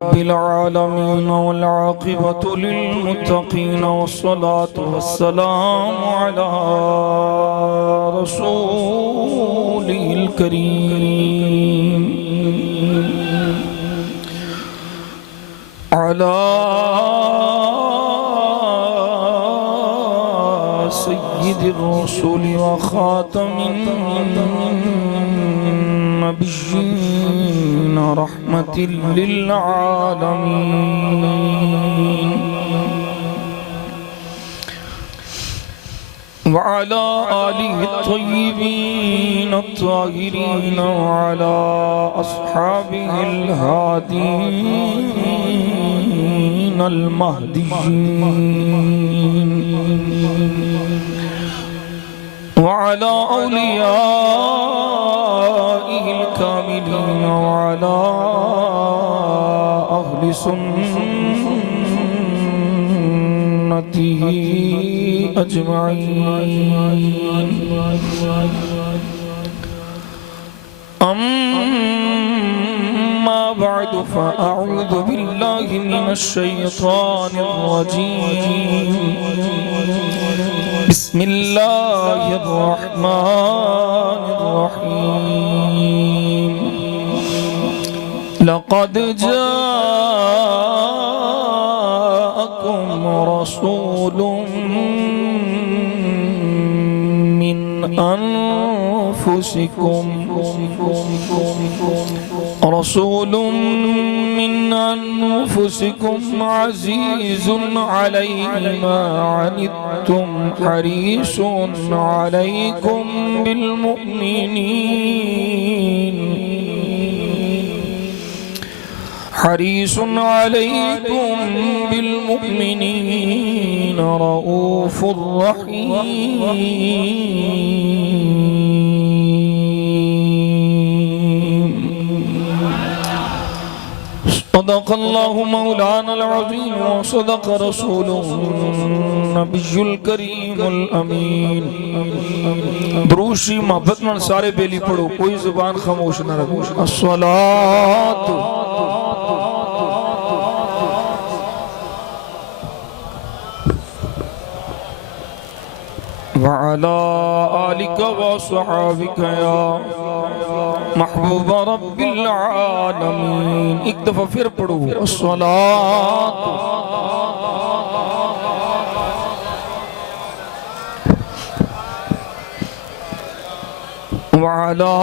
बिलआलमीन वल्आक़िबतु लिल्मुत्तक़ीन वस्सलातु वस्सलामु अला रसूलिल करीम अला सय्यिदिर रसूलि व ख़ातमिन नबिय्यीन रहमतिल लिल आलमीन व अला आलिहि त्तय्यिबीन अत्ताहिरीन व अला अस्हाबिहिल हादीन अल महदिय्यीन व अला औलियाइहिल कामिलीन व अला अहलि सुन्नतिही अजमईन अम्मा बअदु फ़अऊज़ु बिल्लाहि मिनश शैतानिर रजीम बिस्मिल्लाहिर रहमानिर रहीम लक़द जाअकुम रसूलुम मिन अनफुसिकुम अज़ीज़ुन अलैहि मा अनित्तुम हरीसुन अलैकुम बिल मुमिनीन हरीसुन अलैकुम बिल मुमिनीन रऊफ़ुर रहीम सदक़ल्लाहु मौलानल अज़ीम व सदक़ रसूलुहुन नबियुल करीमुल अमीन। दुरूशी मोहब्बत नाल सारे बेली पढ़ो, कोई जुबान खामोश न रखो। अस्सलातु व अला आलिका व अस्हाबिका या महबूब रब्बिल आलमीन। एक दफा फिर पढ़ो अस्सलातु व अला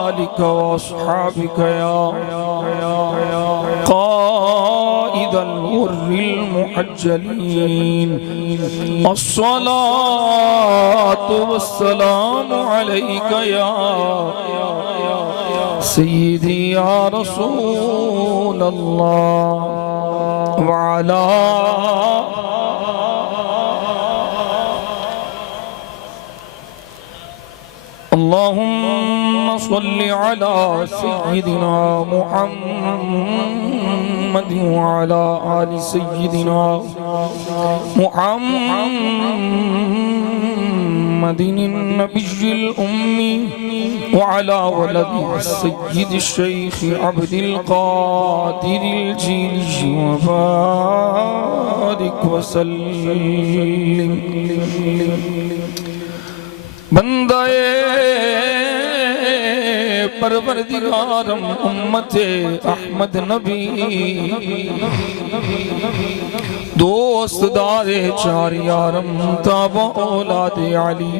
आलिका व अस्हाबिका या क़ाइदल गुर्रिल मुहज्जलीन अस्सलातु वस्सलामु अलैका या सय्यिदी या रसूलल्लाह व अला अल्लाहुम्मा सल्लि अला सय्यिदिना मुहम्मद व अला आलि सय्यिदिना मुहम्मदिन नबिय्यिल उम्मी व अला वलदि सय्यिद शेख अब्दुल कादिरिल जीली व बारिक व सल्लिम। बंदाए परवरदिगारम उम्मते अहमद नबी दोस्तदारे चार यारम ताबा औलादे अली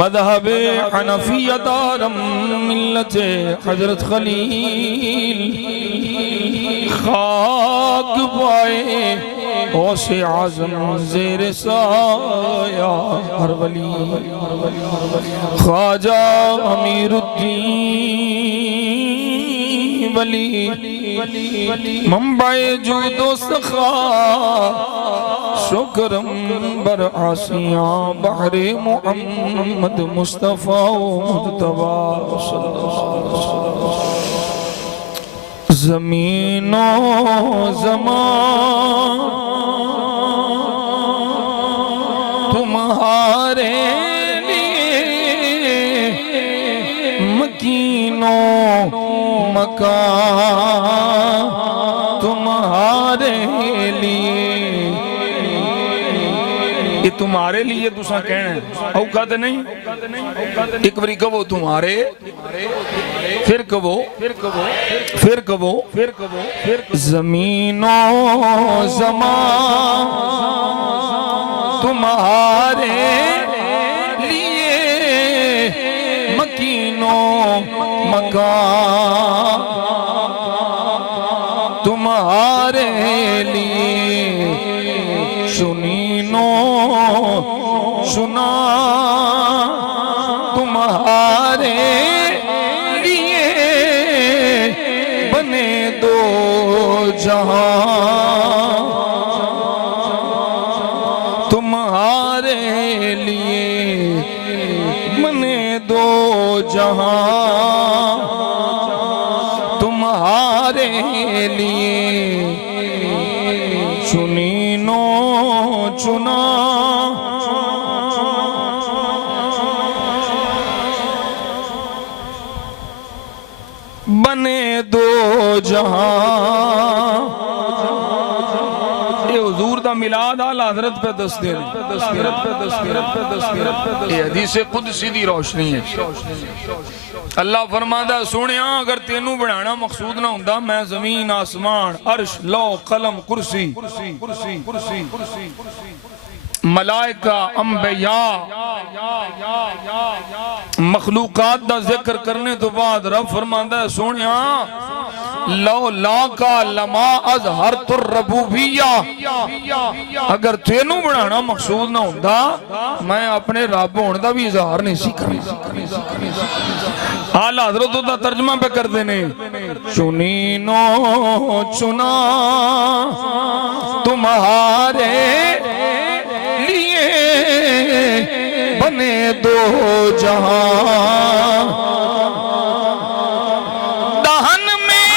मज़हबे हनफियदारम मिल्लते हजरत खलील खाक पाए औसे आज़म ज़ेर साया हर वली ख्वाजा अमीरुद्दीन वली मंबाए जूदो सखा शुक्रम बर आसिया बहरे मुहम्मद मुस्तफ़ा मुज्तबा ज़मीनो ज़मान तुम्हारे लिए मकीनो मकान तुम्हारे लिए तुसा कहना है औकात नहीं एक बारी कहो तुम्हारे फिर कहो फिर कहो जमीनों ज़मान तुम्हारे लिए मकीनों मकान तुम्हारे लिए सुनीनो सुना तुम्हारे लिए बने दो जहां तुम्हारे लिए बने दो जहां तुम्हारे लिए चुनीनो चुना बने दो जहां ये हुजूर दा मिलाद आला हजरत पे दस दे ये हदीस कुदसी दी रोशनी है अल्लाह फरमादा सुनिया अगर तेनू बनाना मकसूद ना हुंदा मैं जमीन आसमान अर्श लौ कलम कुर्सी मलाइका अंबिया मखलूकात दा जिक्र करने तो बाद रब फरमांदा है सोनिया लो ला का लमा अजहर तुर रबूबिया अगर तेनू बनाना मकसूद ना हुंदा मैं अपने रब होने दा भी इजहार नहीं सी करना आला हजरत दा तर्जमा पे करते ने चुनीनो चुना तुम्हारे लिए बने दो जहां दहन में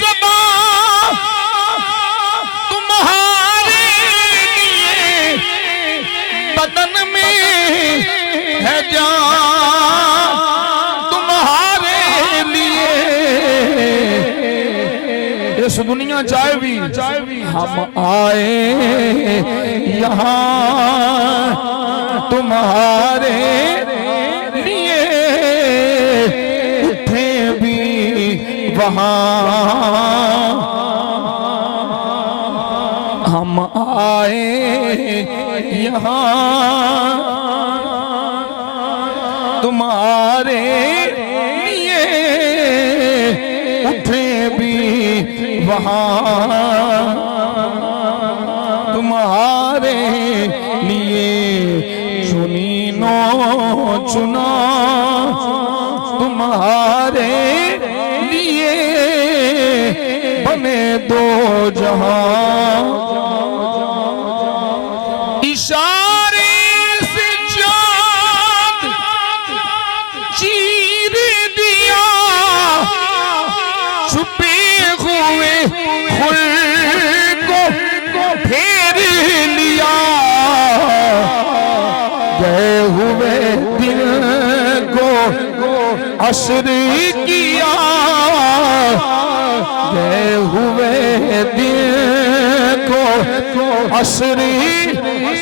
ज़बां तुम्हारे लिए बदन में है जान तुम्हारे लिए इस दुनिया चाहे भी हम आए यहाँ तुम्हारे लिए उठे भी वहाँ हम आए यहाँ तुम्हारे लिए उठे भी वहाँ तुम्हारे लिए चुनीनो चुना तुम्हारे लिए बने दो जहां इशारे से चाँद चीर दिया छुपे हुए खुल्क को फेर लिया गए हुए दिल को असर किया गए हुए दिल को असर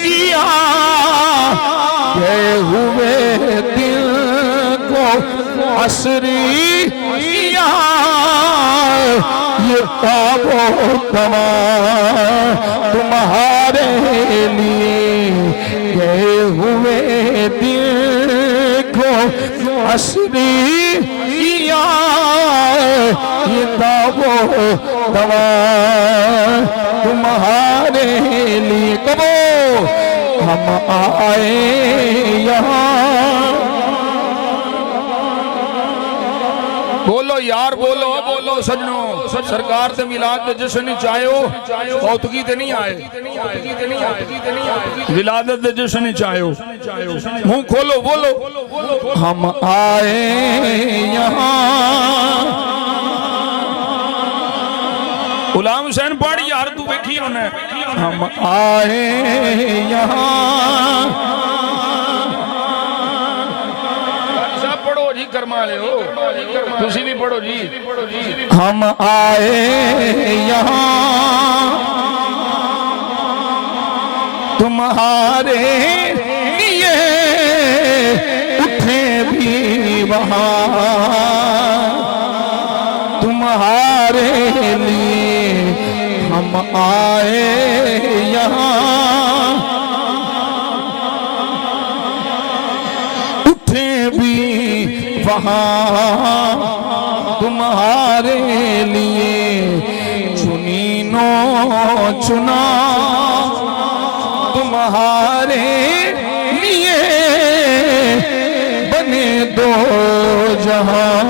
किया गए हुए दिल को असर किया ये ताबो तमा तुम्हारे लिए गए हुए दिल को असरी किया ये ताबो तमा तुम्हारे लिए कबो हम आए यहाँ बोलो यार बोलो बोलो सजनों सरकार से मिलाद के जश्न चाहो कौतुकी ते नहीं आए विलादत के जश्न चाहो मुंह खोलो बोलो हम आए यहाँ गुलाम हुसैन पढ़ यार तू बैठी होना हम आए यहाँ पढ़ो जी कर्मा ले हो तुसी भी पढ़ो जी हम आए यहाँ तुम तुम्हारे लिए उठे भी वहां, तुम्हारे लिए हम आए यहाँ, उठे भी वहां तुम्हारे लिए, चुनी नो चुना तुम्हारे लिए, बने दो जहां।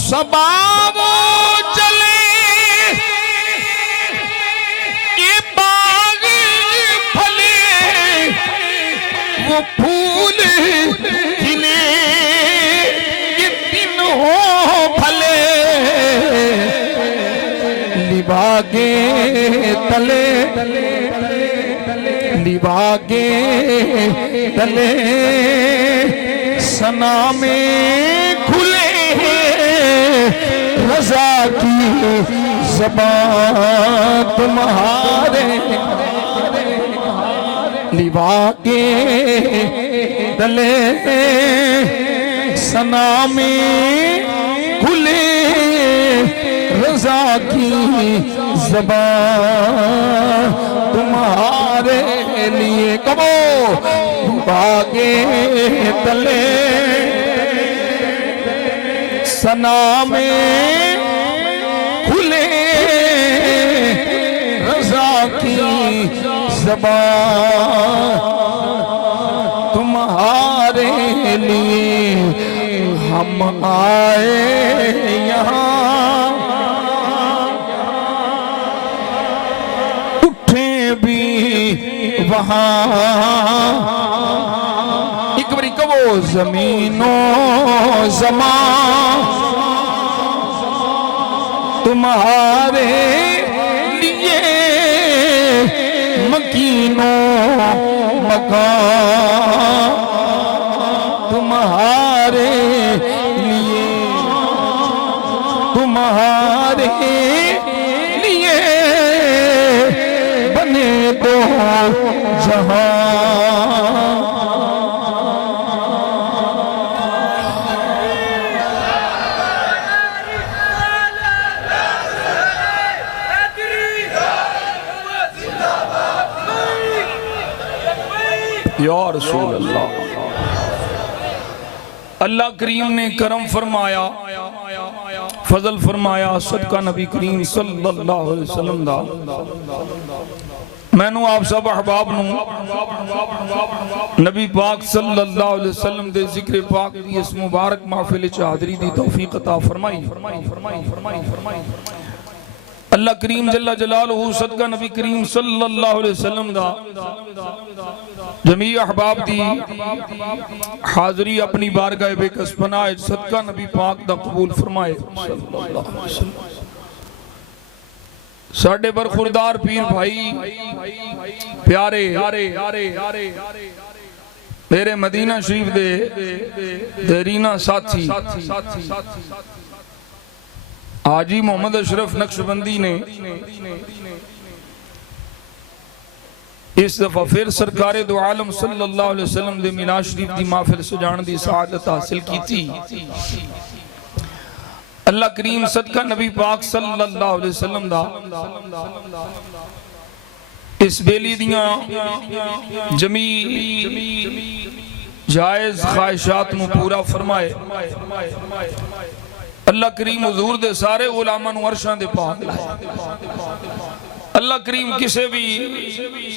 सबाबो चले ये बाग फले, वो फूल खिले ये दिन हो फले, लिबागे तले लिबागे तले, सना में खुले रज़ा की ज़बान तुम्हारे, लिबागे तले सना में खुले रज़ा की ज़बान तुम्हारे लिए। कबो लिबागे तले सना में खुले रज़ा की ज़बान तुम्हारे लिए, हम आए यहाँ, उठे भी वहाँ। एक बारी कहो ज़मीनो ज़मान तुम्हारे लिए, मकीनो मकान तुम्हारे लिए, तुम्हारे लिए बने दो जहां। या रसूल अल्लाह, अल्लाह करीम ने करम फरमाया, फजल फरमाया, सदका नबी करीम सल्लल्लाहु अलैहि वसल्लम दा। मैनू आप सब अहबाब नू नबी पाक सल्लल्लाहु अलैहि वसल्लम दे जिक्र पाक दी इस मुबारक महफिल च हाज़री दी तौफीक अता फरमाई। अल्लाह करीम जल्ला जलालहू सदका नबी करीम सल्लल्लाहु अलैहि वसल्लम दा जमी अहबाब दी हाज़री अपनी बारगाह बेकस बनाए, सदका नबी पाक दा कबूल फरमाए। साडे बरखुरदार पीर भाई प्यारे मेरे मदीना शरीफ दे देरीना साथी हाजी मोहम्मद अशरफ नक्शबंदी ने इस दफा फिर सरकारे दो आलम सल्लल्लाहु अलैहि वसल्लम दे मीलाद शरीफ दी महफिल सजाने दी सआदत हासिल की थी। अल्लाह करीम सदका नबी पाक सल्लल्लाहु अलैहि वसल्लम दा इस बेली दियां जमी जायज ख्वाहिशात नू पूरा फरमाए। अल्लाह करीम हुजूर दे सारे गुलामां नू अर्शां दे पाक लाए। अल्लाह करीम किसे भी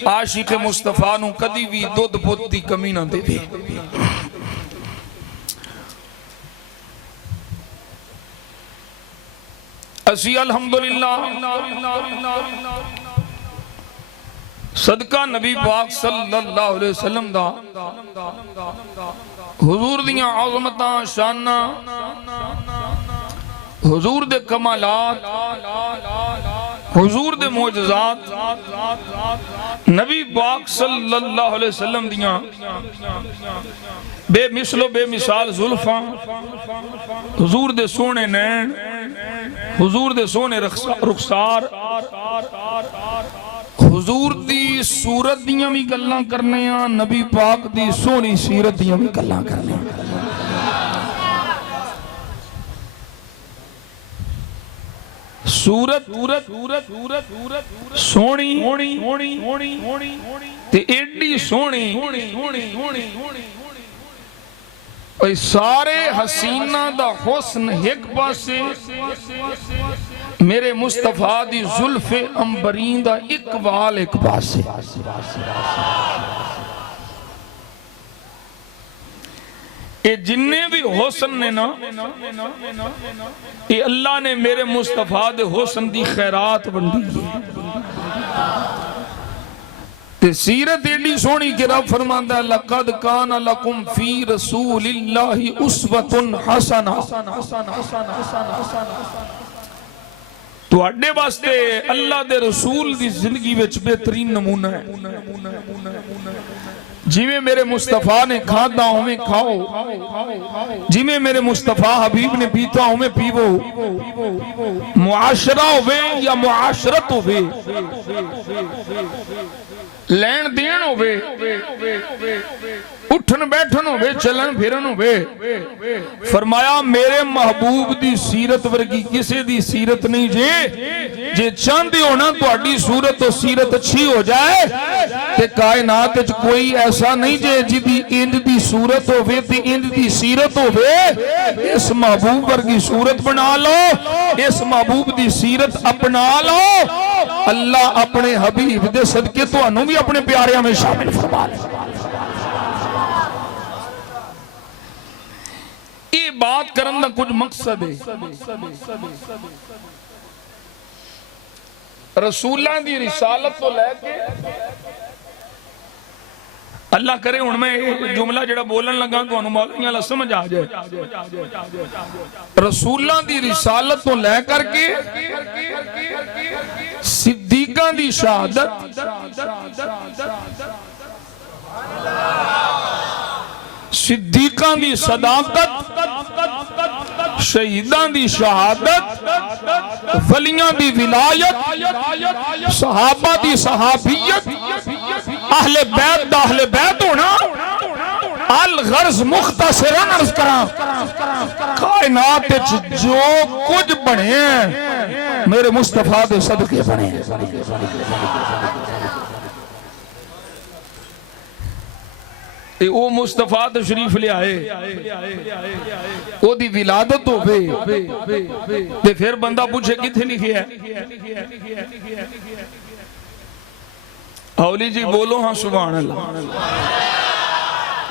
आशिक मुस्तफा नू कदी भी दुध पुत दी कमी ना देवे। असी अल्हम्दुलिल्लाह सदका नबी पाक सल्लल्लाहु अलैहि वसल्लम दा हुजूर दियां अज़मतां शाना हुजूर दे कमालात हुजूर दे मोजज़ात नबी पाक सल्लल्लाहु अलैहि वसल्लम दियां बेमिसलो बेमिसाल जुल्फां हुजूर दे सोने नैन हुजूर दे सोने रुखसार हुजूर दी सूरत दियां भी गल्लां करने आ, नबी पाक दी सोहनी सीरत दियां भी गल्लां करने आ। सूरत सोहनी ते एडी सोहनी सारे हसीना दा हुस्न एक पासे, मेरे मुस्तफा दी जुल्फे अंबरीन दा इकबाल एक पासे। ये जिन्ने भी हुस्न ने ना, ये अल्लाह ने मेरे मुस्तफा दे हुस्न दी खैरात वंडी है। ते सीरत एडी सोहनी कि रब फरमांदा है लक़द कान लकुम फी रसूलिल्लाहि उस्वतुन हसना। तुहाडे वास्ते अल्लाह दे रसूल दी जिंदगी विच बेहतरीन नमूना है। जिवें मेरे मुस्तफा ने खादा उवें खाओ, जिवें मेरे मुस्तफा हबीब ने पीता उवें पीवो। मुआशरा होवे या मुआशरत होवे, लैन देन होवे, उठन बैठन होवे, चलन फिरन होवे, फरमाया मेरे महबूब दी सीरत वर्गी किसी दी सीरत नहीं। जे चाहते हो ना तुहाडी सूरत तो सीरत अच्छी हो जाए, ते कायनात विच कोई ऐसा नहीं जे जिदी इंज दी सूरत होवे ते इंज दी सीरत होवे। इस महबूब वर्गी सूरत बना लो, इस महबूब दी सीरत अपना लो। अल्लाह अपने हबीब दे सदके तुहानू भी अपने प्यारियां में शामिल फरमा ले। ये बात करने का कुछ मकसद है। रसूलां दी रिसालत तो लैके अल्लाह करे हुण मैं जुमला जेड़ा बोलन लगा तुहानू मौलवियां ला समझ आ जाए। रसूलां दी रिसालत तो लै करके सिद्दीकां दी शहादत, सिद्दीकां दी सदाकत, शहीदां दी शहादत, वलियां दी विलायत, सहाबा दी सहाबियत, अहले बैत दा अहले बैत होना। अल गर्ज मुख्तसरन अर्ज करा, कायनात विच जो कुछ बने मेरे मुस्तफा दे सदके बने। ओ मुस्तफा तशरीफ ले आए, ओदी विलादत होवे ते फिर बंदा पूछे किथे लिखिया है। औली जी बोलो हाँ सुभान अल्लाह।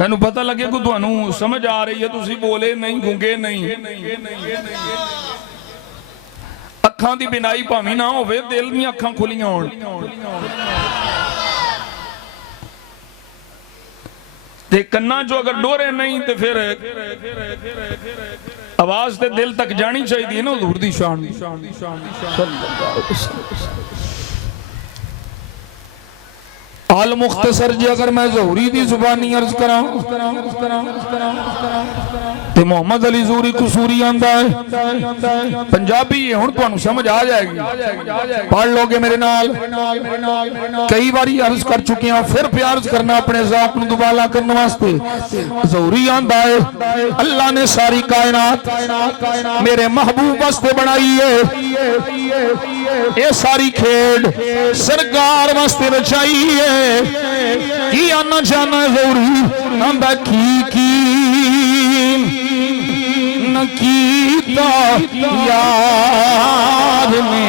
मैनू पता लगे को तुहानू समझ आ रही है, तुसी बोले नहीं, गूंगे नहीं। अखां दी बिनाई भावी ना होवे, दिल दी अखां खुलियां होण। ते कन्ना जो अगर डोरे नहीं तो फिर आवाज ते दिल तक जानी चाहिए ना हुजूर दी शान। आल मुख्तसर जी अगर मैं ज़ोहरी दी जुबानी अर्ज करा ते मोहम्मद अली ज़ोहरी कसूरी आंदा है। पंजाबी है, हुण तुहानू समझ आ जाएगी, पढ़ लोगे मेरे नाल। कई बारी अर्ज कर चुके हैं, फिर भी अर्ज करना अपने ज़ात नू दुबाला करने वास्ते। ज़ोहरी आंदा है अल्लाह ने सारी कायनात मेरे महबूब वास्ते बनाई है। ये सारी खेड सरकार वास्ते रचाई है। की आना जाना ज़ोहरी आंदा की न कीता यार ने।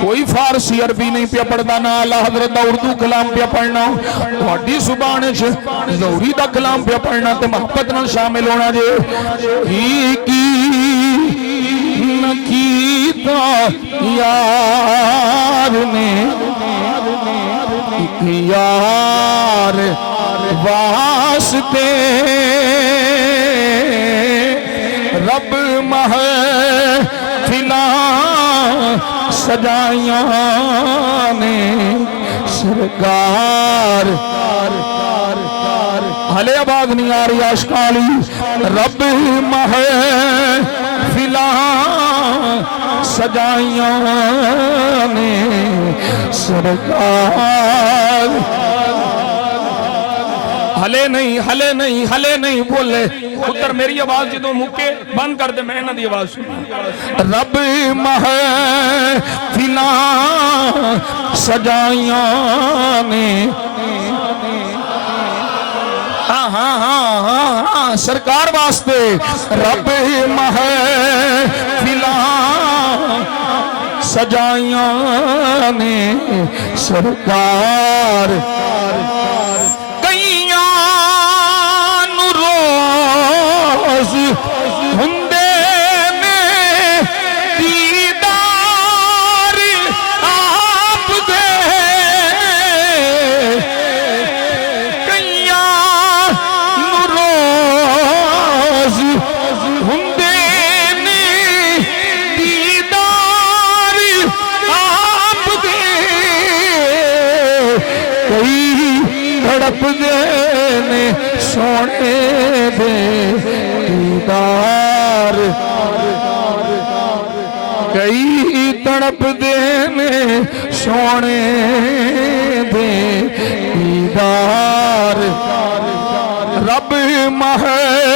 कोई फारसी अरबी नहीं पिया पढ़ता, ना अला हजरत दा उर्दू कलाम पिया पढ़ना, तुहाडी जुबान च ज़ोहरी दा कलाम पिया पढ़ना ते मोहब्बत नाल शामिल होना जे। की न कीता यार ने, यार वास्ते रब महफिला सजाया ने। सरकार हले आवाज नहीं आ रही आशकाली। रब महफिला सजाइयां ने सरकार। हले नहीं बोले पुत्र मेरी आवाज जो मुके बंद कर दे, मैं इन्हां दी आवाज सुन। रब महफिलां सजाइयां ने, हाँ सरकार वास्ते रब महफिलां सजाइयां ने सरकार। हुंदे ने दीदार आप दे, कईयां नू रोज हुंदे ने दीदार आप दे, कई तड़प दे ने सोने दे दीदार, कई तड़प देने सोने दे दीदार। रब महफिलां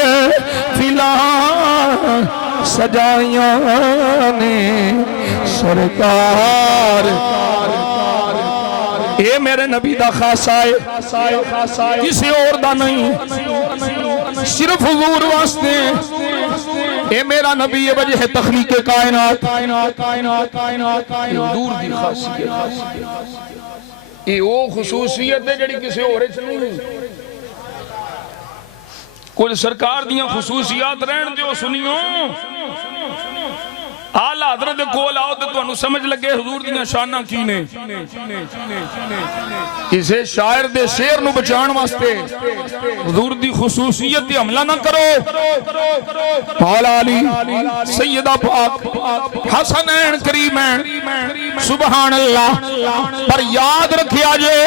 सजाइयां ने सरकार। ये मेरे नबी दा खासा है, किसी और दा नहीं, सिर्फ हुजूर वास्ते। ये मेरा नबी है वजह तखलीक कायनात, हुजूर दी खासियत। ये वो खुसूसियत है जिहड़ी किसी होर च नहीं। कुछ सरकार दियां खुसूसियात रहन दियो सुनियो। आला हज़रत दे कोल आओ तो तुहानू समझ लगे हुजूर दियां शानां की ने। किसी शायर दे शेर नू बचाउण वास्ते हुजूर दी खुसूसियत ते हमला ना करो। मौला अली सैयदा पाक हसनैन करीमैन सुभान अल्लाह। पर याद रखिया जे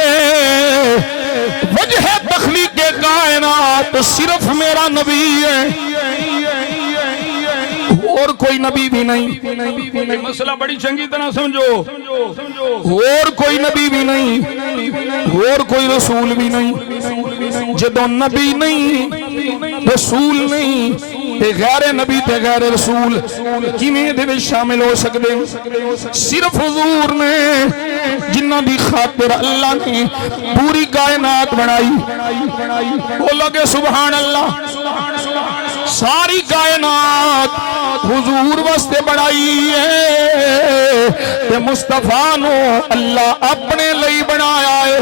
वजह तखलीक कायनात सिर्फ मेरा नबी है, और कोई नबी भी नहीं। मसला बड़ी चंगी तरह समझो, और कोई नबी भी नहीं, और कोई रसूल भी नहीं। जदों नबी नहीं रसूल नहीं ते गैर नबी ते गैर रसूल किवें दे विच शामिल हो सकदे? सिर्फ हुजूर ने जिन्हां दी खातिर अल्लाह ने पूरी कायनात बनाई। बोलोगे सुभान अल्लाह। सारी कायनात हुजूर वास्ते बनाई है ते मुस्तफा नु अल्लाह अपने लिए बनाया है।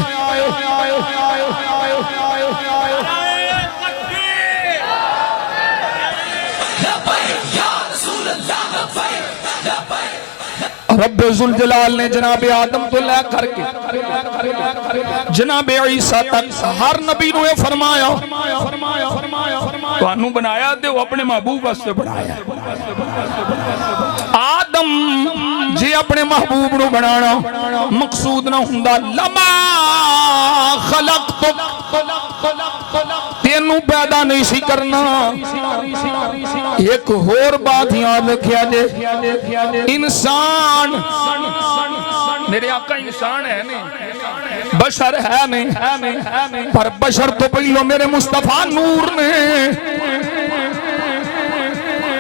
रब्बे जुल जलाल ने जनाबे आदम तो ले करके जनाबे ईसा तक हर नबी ने फरमाया तुहानू बनाया ते अपने महबूब वास्ते बनाया। आदम जे अपने महबूब नु बनाना मकसूद ना हुंदा लमा खलक़तुक, तेनू पैदा नहीं सी करना। एक होर बात याद रखिया जे इंसान, मेरे आका इंसान है नहीं, बशर है नहीं, पर बशर तो पहलो मेरे मुस्तफा नूर ने।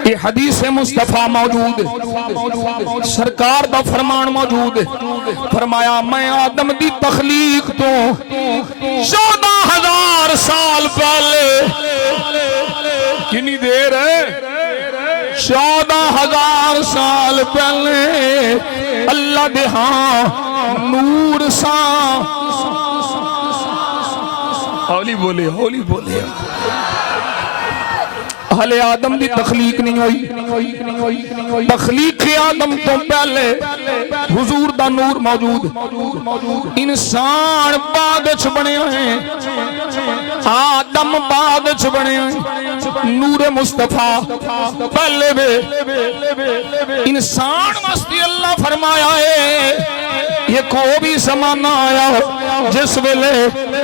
ये हदीस मुस्तफा मौजूद, सरकार दा फरमान मौजूद। फरमाया मैं आदम दी तखलीक तो 14,000 साल पहले, कितनी देर है? 14,000 साल पहले अल्लाह दे हाँ नूर सा। हौली बोले, हौली बोले। हले आदम की तखलीक नहीं हुई। तखलीक आदम तो पहले हुजूर दा नूर मौजूद। इंसान बाद च बने हैं, आदम बाद च बने हैं, नूरे मुस्तफा पहले वे। इंसान वास्ते अल्लाह फरमाया है ये को भी समाना आया जिस वेले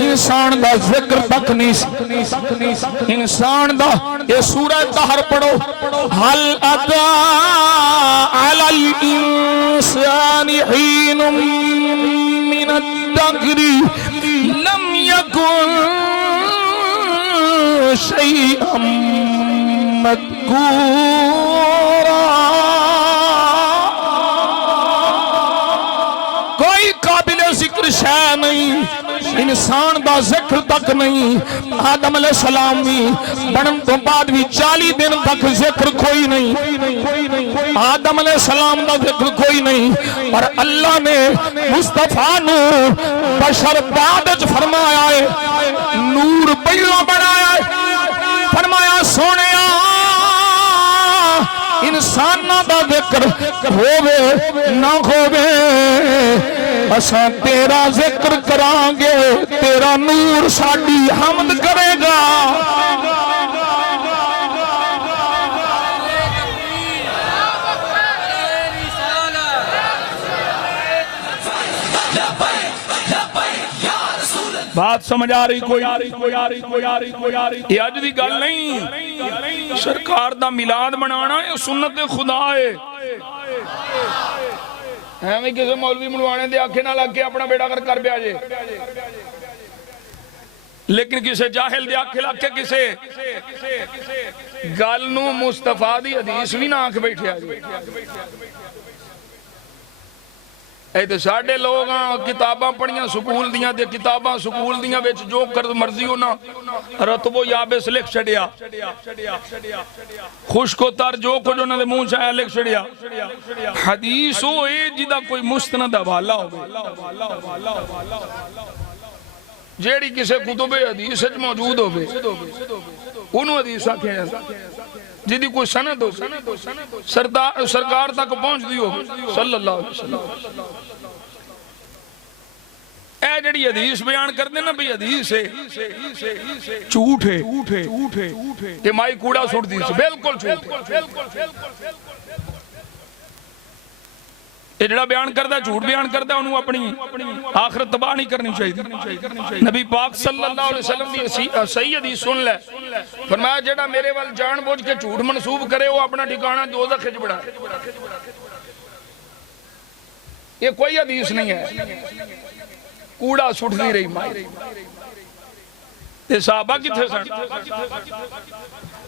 इंसान दा जिक्र तक नहीं, इंसान दा ये सूरह दहर पढ़ो। हल अता अलल इंसानी हीनुम मिनद दहरी लम यकुन शैअम मज़कूरा। कोई काबिल जिक्र शै नहीं, इंसान दा जिक्र तक नहीं। आदम अलैहिस्सलाम भी बनन तो बाद भी 40 दिन तक जिक्र कोई नहीं। आदम अलैहिस्सलाम दा जिक्र कोई नहीं। और अल्लाह ने मुस्तफा नु बशर बाद च फरमाया है, नूर पहला बनाया है। फरमाया सोनिया इंसाना दा जिक्र होवे ना होवे, असा तेरा जिक्र करांगे, तेरा नूर साडी हमद करेगा। बात समझ आ रही कोई? ये अज दी गल नहीं। सरकार दा मिलाद बनाना ये सुन्नत खुदा है। एवं किसी मौलवी मनवाने दे आखे ना लग के अपना बेड़ा कर ब्या जे, लेकिन किसी जाहिल दे आखे लग के किसी गल नूं मुस्तफा दी हदीस भी ना आख बैठे जी। तो साडे लोग किताबां पढ़ियां स्कूल दियां, किताबां स्कूल दियां विच जो कर मर्जी होना रतबो याबिस लिख छड़िया, खुशको तर जो कुछ उन्हां दे मुंह च आया लिख छड़िया। हदीस ओ है जिदा कोई मुस्तनद हवाला होवे, जेड़ी किसी कुतुबे हदीस च मौजूद होवे उन्होंने हदीस आख्या जांदा, जिदी कोई सनद हो सरकार तक पहुंचदी हो सल्लल्लाहु अलैहि वसल्लम। ए जड़ी हदीस बयान करते ना भी हदीस है झूठ है, ये माई कूड़ा सुट दी, बिल्कुल झूठ। ये जड़ा बयान करता झूठ बयान करता उन्होंने अपनी आखिरत तबाह नहीं करनी चाहिए। नबी पाक सल्लल्लाहु अलैहि वसल्लम दी सही हदीस सुन ले, फरमाया जेड़ा मेरे वाल जानबूझ के झूठ मनसूब करे वो अपना ठिकाना दोज़ख विच बनाए। ये कोई हदीस नहीं है, कूड़ा सुटती रही माई। ते सहाबा किथे सन?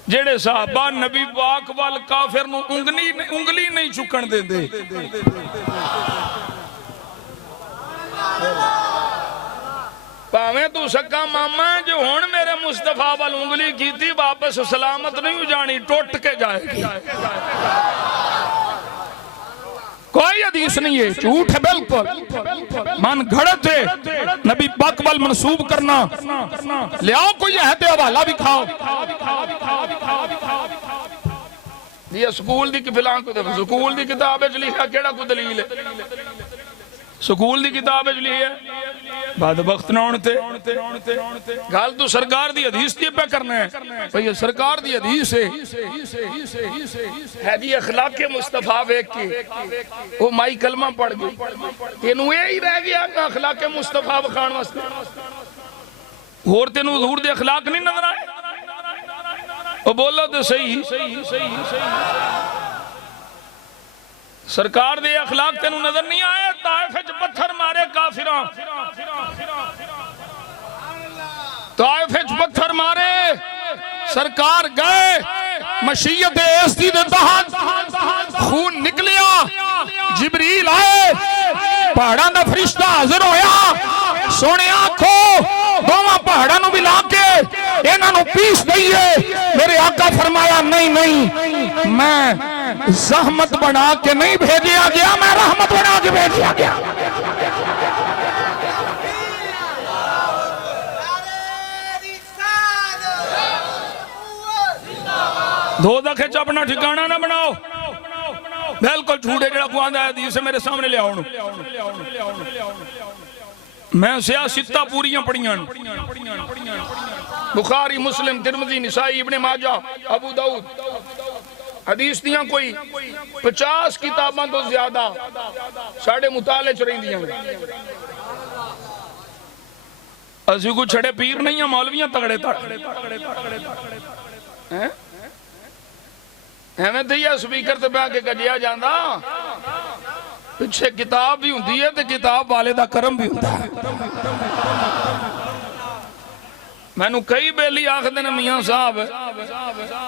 जेड़े सहाबा नबी पाक वाल काफिर नूं उंगली नहीं चुकन देंदे। भावें तू सक्का मामा जो हुण मेरे मुस्तफा वाल उंगली कीती वापस सलामत नहीं जानी, टुट के जाएगी। कोई हदीस नहीं है, झूठ है बिल्कुल, मन घड़त है। नबी पाक वाल मंसूब करना, ले आओ कोई है तो हवाला भी खाओ। ये स्कूल दी फिलहाल स्कूल दी किताब च लिखा केड़ा कोई दलील है? स्कूल दी किताब च लिखा बाद वक्त ना होने गल तू सरकार दी हदीस दी पे करना है भाई। ये सरकार दी हदीस है जी अखलाके मुस्तफा वेख के वो माई कलमा पढ़ गई, तेनू यही रह गया अखलाके मुस्तफा विखाण वास्ते, होर तेनू हुजूर दे अखलाक नहीं नजर आए? वो बोलो तो सही, सरकार दे अखलाक तेनू नजर नहीं आए? ताइफ विच पत्थर मारे काफिरां, ताइफ विच पत्थर मारे, सरकार गए मशीयत एसदी दे तहत खून निकलिया, जिबरील आए, पहाड़ां दा फरिश्ता हाजिर होया, सोने आखो दोवां पहाड़ां नूं मिला के इन्हां नूं पीस दईए। मेरे आका फरमाया नहीं नहीं, मैं जहमत बना के नहीं भेजा गया, मैं रहमत बना के भेजा गया। दोज़ख च अपना ठिकाना ना बनाओ, बिल्कुल झूठे जड़ा को आंदा हदीस मेरे सामने ले आओ। मैं सियासता पूरियां पढ़ियां, बुखारी मुस्लिम तिरमिज़ी निसाई इब्ने माजा अबू दाऊद, हदीस दियां कोई 50 किताबां तो ज्यादा साढ़े मुताले च रहिंदियां। असीं कोई छड़े पीर नहीं है, मौलवियां तगड़े हैं। ਐਵੇਂ ਤੇ ਇਹ ਸਪੀਕਰ ਤੇ ਬਹਿ ਕੇ ਗੱਜਿਆ ਜਾਂਦਾ ਪਿੱਛੇ ਕਿਤਾਬ ਵੀ ਹੁੰਦੀ ਹੈ ਤੇ ਕਿਤਾਬ ਵਾਲੇ ਦਾ ਕਰਮ ਵੀ ਹੁੰਦਾ ਹੈ ਮੈਨੂੰ ਕਈ ਬੇਲੀ ਆਖਦੇ ਨੇ ਮੀਆਂ ਸਾਹਿਬ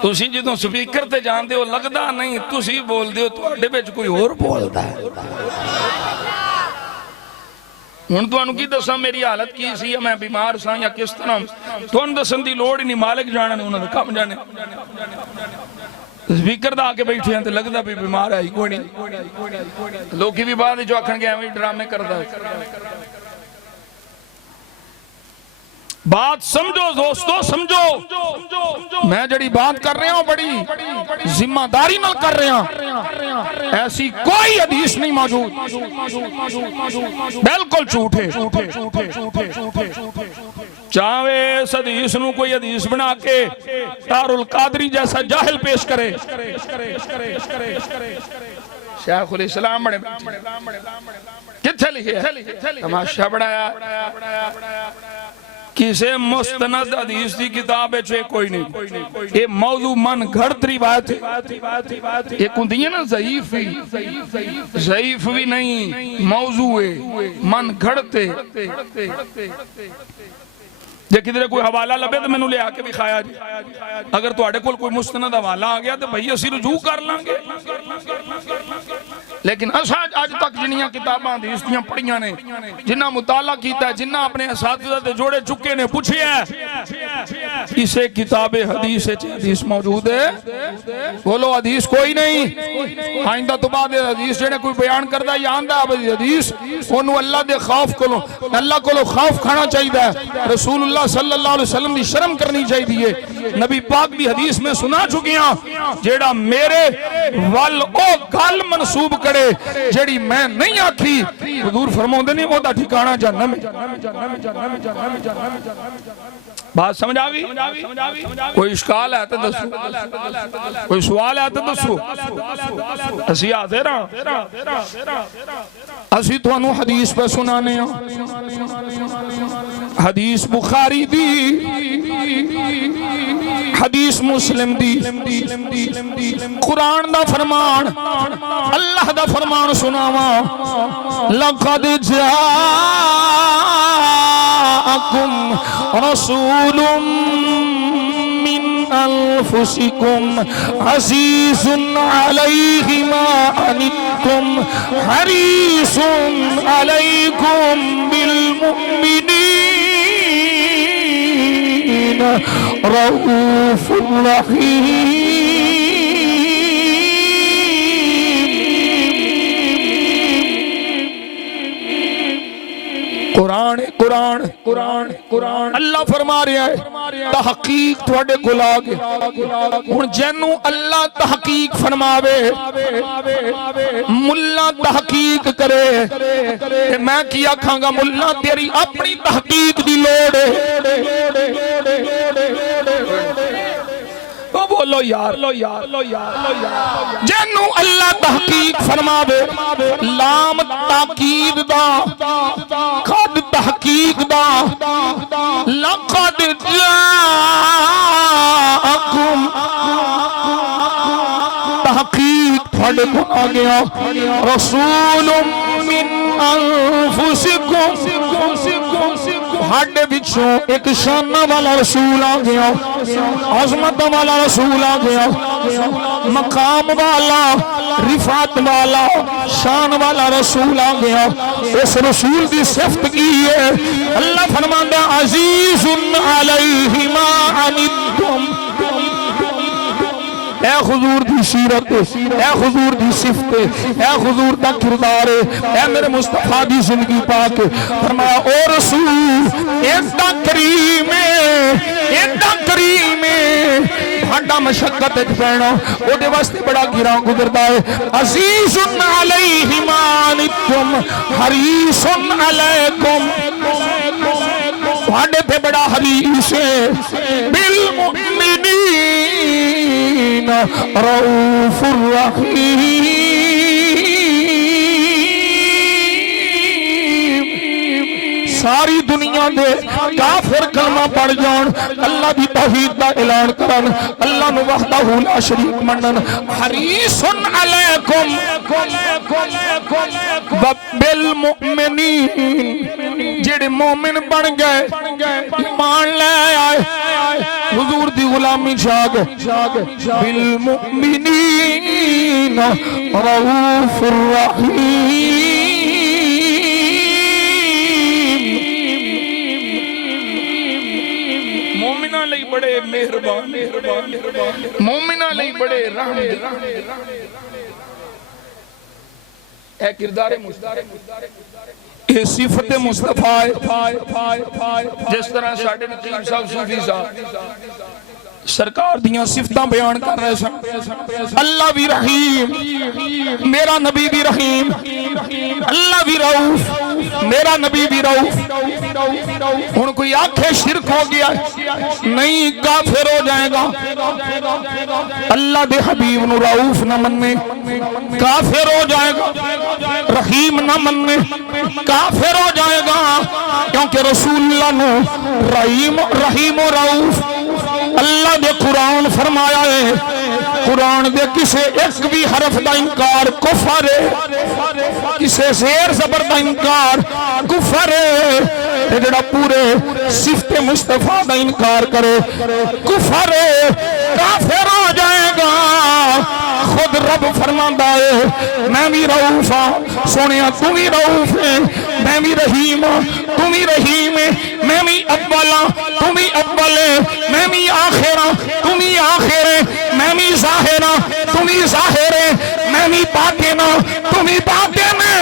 ਤੁਸੀਂ ਜਦੋਂ ਸਪੀਕਰ ਤੇ ਜਾਂਦੇ ਹੋ ਲੱਗਦਾ ਨਹੀਂ ਤੁਸੀਂ ਬੋਲਦੇ ਹੋ ਤੁਹਾਡੇ ਵਿੱਚ ਕੋਈ ਹੋਰ ਬੋਲਦਾ ਹੈ ਹੁਣ ਤੁਹਾਨੂੰ ਕੀ ਦੱਸਾਂ ਮੇਰੀ ਹਾਲਤ ਕੀ ਸੀ ਮੈਂ ਬਿਮਾਰ ਸਾਂ ਜਾਂ ਕਿਸ ਤਰ੍ਹਾਂ ਤੁਹਾਨੂੰ ਦੱਸਣ ਦੀ ਲੋੜ ਹੀ ਨਹੀਂ ਮਾਲਕ ਜਾਣਨ ਉਹਨਾਂ ਦਾ ਕੰਮ ਜਾਣੇ स्पीकर दा आके बैठे हैं तो लगता भी बीमार है कोई नहीं लोग भी बाद जो आखन गए ड्रामे करता है बात समझो दोस्तों समझो मैं जड़ी बात कर रहा हूं बड़ी जिम्मेदारी नाल कर रहा हूं ऐसी कोई हदीस नहीं मौजूद बिल्कुल झूठे चाहे इस हदीस नूं कोई हदीस बना के तारुल कादरी जैसा जाहिल पेश करे शेखुल इस्लाम बने किथे लिखे तमाशा बनाया किसे मुस्तनद हदीस की किताब है कोई नहीं ये मौजू मन घड़त रिवायत है एक होंदी है ना ज़ईफ भी नहीं मौजू है मन घड़ते जे किधरे कोई हवाला लभे तो मैनू लिया के भी खाया जी अगर तुहाडे कोल कोई मुस्तनद हवाला आ गया तो भाई असीं रुजू कर लांगे लेकिन असा अज तक जिन्नियां किताबां हदीस दियां पढ़ियां ने जिन्ना मुताला कीता जिन्ना अपने असातिज़ा दे जोड़े चुके ने पूछिया इसे किताबे हदीस हदीस मौजूद है बोलो हदीस कोई नहीं आइंदा तो बाद हदीस जेड़े कोई बयान करदा या आंदा हदीस ओनू अल्लाह दे खौफ कोलो अल्लाह कोलो खौफ खाना चाहिए रसूलुल्लाह सल्लल्लाहु अलैहि वसल्लम दी शर्म करनी चाहिए नबी पाक दी हदीस में सुना चुकी हां जेड़ा मेरे वल ओ गल मंसूब करे जेड़ी मैं नहीं आखी हुजूर फरमाउंदे ने ओदा ठिकाना जहन्नम बात समझ आ गई कोई इश्काल है तो दसो कोई सवाल है तो दसो असी हाजिर हां असी तुहानू हदीस पे सुनाने हदीस बुखारी दी हदीस मुस्लिम दी कुरान दा फरमान अल्लाह दा फरमान सुनावा लक़द जाअकुम रसूलुम मिन अनफुसिकुम अज़ीज़ुन अलैहि मा अनित्तुम हरीसुन अलैकुम बिल मुमिनीन रऊफुर रहीम कुरान कुरान कुरान कुरान अल्लाह फरमा रहा है तहकीक थोड़े कोल आ गए हुण जैनू अल्लाह तहकीक फरमावे मुल्ला तहकीक करे ते मैं की आखांगा मुल्ला तेरी अपनी तहकीक दी लोड़ है बोलो यार लो यार लो यार लो यार जैनू अल्लाह तहकीक फरमावे लाम ताकीद दा खद तहकीक दा लक़द जाअकुम तहकीक थोड़े को आ गया रसूलुम मिन अनफुसिकुम हाडे विचों एक शान वाला रसूल आ गया अजमत वाला रसूल आ गया मकाम वाला रिफात वाला शान वाला रसूल आ गया इस रसूल की सिफत की है अल्लाह फरमांदा अज़ीज़ुन अलैहि मा अनित्तुम ए हुजूर दी सीरत ए हुजूर दी सिफत ए हुजूर दा किरदार ए मेरे मुस्तफा दी जिंदगी पाक फरमाया ओ रसूल इतना करीम भाड़ा मशक्कत पैना ओदे वास्ते बड़ा गिरा गुजरदा है अज़ीज़ुन अलैहि मा अनित्तुम हरीसुन अलैकुम भाड़े पे बड़ा हरीस है बिल मुमिनीन रऊफुर रहीम सारी दुनिया दे काफिर कलमा पढ़ जान, अल्लाह दी तौहीद दा ऐलान करन, अल्लाह नु वहदहू ला शरीक मनन। हरीसुन अलैकुम बिल मुमिनीन, जेड़े मोमिन बन गए ईमान ले आए हुजूर दी गुलामी छाग बिल मुमिनीन रऊफुर रहीम। मोमिना लई बड़े मेहरबान, मोमिना लई बड़े रहम। ए किरदार मुस्तफा, ये सिफत मुस्तफा है। जिस तरह साडे नकीब साहब सूफी साहब सरकार दियां सिफतां बयान कर रहे सन, अल्लाह भी रहीम, मेरा नबी भी रहीम, अल्लाह भी रऊफ, मेरा नबी भी रऊफ। हुण कोई आखे शिरक हो गया, नहीं काफिर हो जाएगा। अल्लाह दे हबीब नु रऊफ न मन्ने काफिर हो जाएगा, रहीम न मन्ने काफिर हो जाएगा, क्योंकि रसूलुल्लाह नु रहीम और रऊफ अल्लाह ने कुरान फरमाया है। कुरान दे किसे एक भी हरफ का इनकार कुफर है, किसे शेर जबर का इनकार कुफर है, जेड़ा पूरे सिफते मुस्तफा का इनकार करे कुफर है, काफिर हो जाएगा। खुद रब फरमांदा है मैं भी रऊफ हां, सोनिया तू भी रऊफ है, मैं भी रहीम हां तू भी रहीम है, मैं भी अव्वल हां तू भी अव्वल है, मैं भी आखिर हां तू भी आखिर है, मैं भी ज़ाहिर हां तू भी ज़ाहिर है, मैं भी बातिन हां तू भी बातिन है,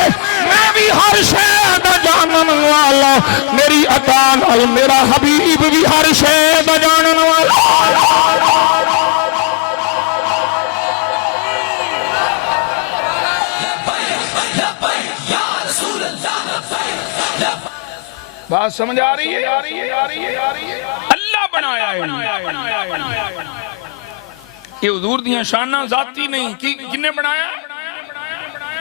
मैं भी हर शय दा जानन वाला, मेरी अता नाल मेरा हबीब भी हर शय दा जानन वाला। बात समझ आ रही है? अल्लाह बनाया है, ये हुजूर दियां शाना जाती नहीं, किन्ने बनाया?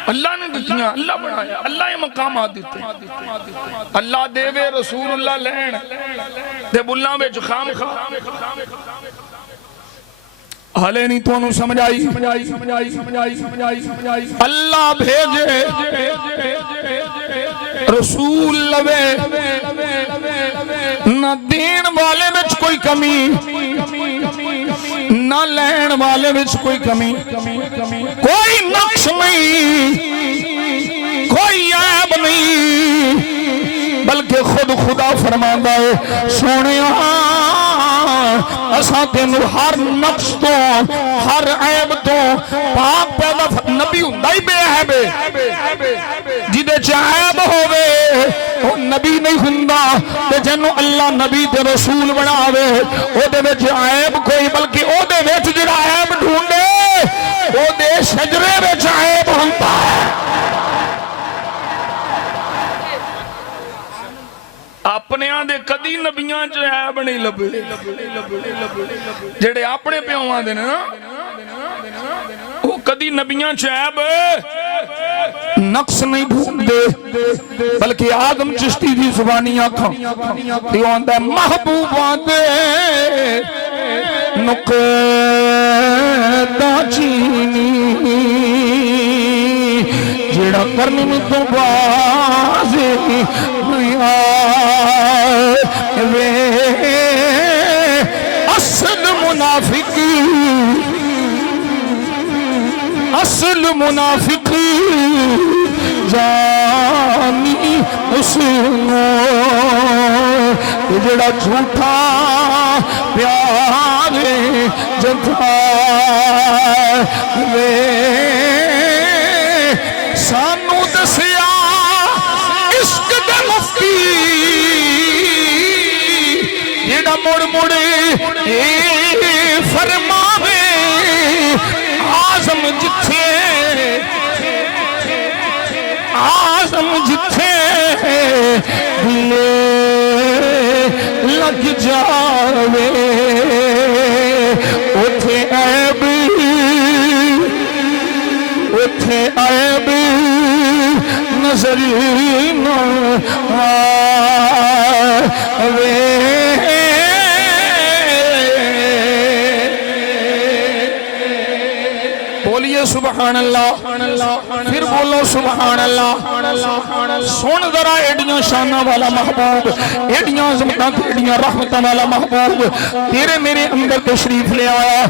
अल्लाह ने दितियां, अल्लाह बनाया, अल्लाह ये मकामात दिते। अल्लाह देवे रसूलुल्लाह लैन ते बुल्लां विच खामखा हाले नहीं तुहानू समझ आई? अल्लाह भेजे रसूल लवे, न देन वाले विच कोई कमी न लैन वाले विच कोई कमी, कोई नक्श नहीं, कोई ऐब नहीं, बल्कि खुद खुदा फरमांदा है सोनिया असा तेनू हर नक्श तो हर ऐब तो पाक पैदा। नबी हुंदा ही बेऐब है, जिदे च ऐब होवे वो नबी नहीं हुंदा, ते जिन्नू अल्लाह नबी ते रसूल बनावे ओदे विच ऐब कोई, बल्कि ओदे विच जिहड़ा ऐब ढूंढे ओदे शजरे विच ऐब हुंदा है। अपने दे कदी नबियां च ऐब नहीं लभे, जेड़े अपने प्योआं दे ना वो कदी नबियां च ऐब नक्श नहीं ढूंढते, बल्कि आदम चिश्ती दी जुबानी आखां ते आंदा महबूबा दे नुक्ता चीनी, जेड़ा करने में तो बाज नहीं आवे, असल मुनाफिक असल मुनाफिक जानी उसनो, जेड़ा झूठा प्यार जतावे, सानू दसिया इश्क दे मुफ्ती, जेड़ा मुड़ मुड़ फरमावे आज़म जिथे दिले लग जावे उथे ऐब नजर न वे बोलिए सुभान अल्लाह, फिर बोलो सुभान अल्लाह। सुन जरा एडियां शाना वाला महबूब, एडियां अज़मतां एडियां रहमतां वाला महबूब तेरे मेरे अंदर तशरीफ ले आया।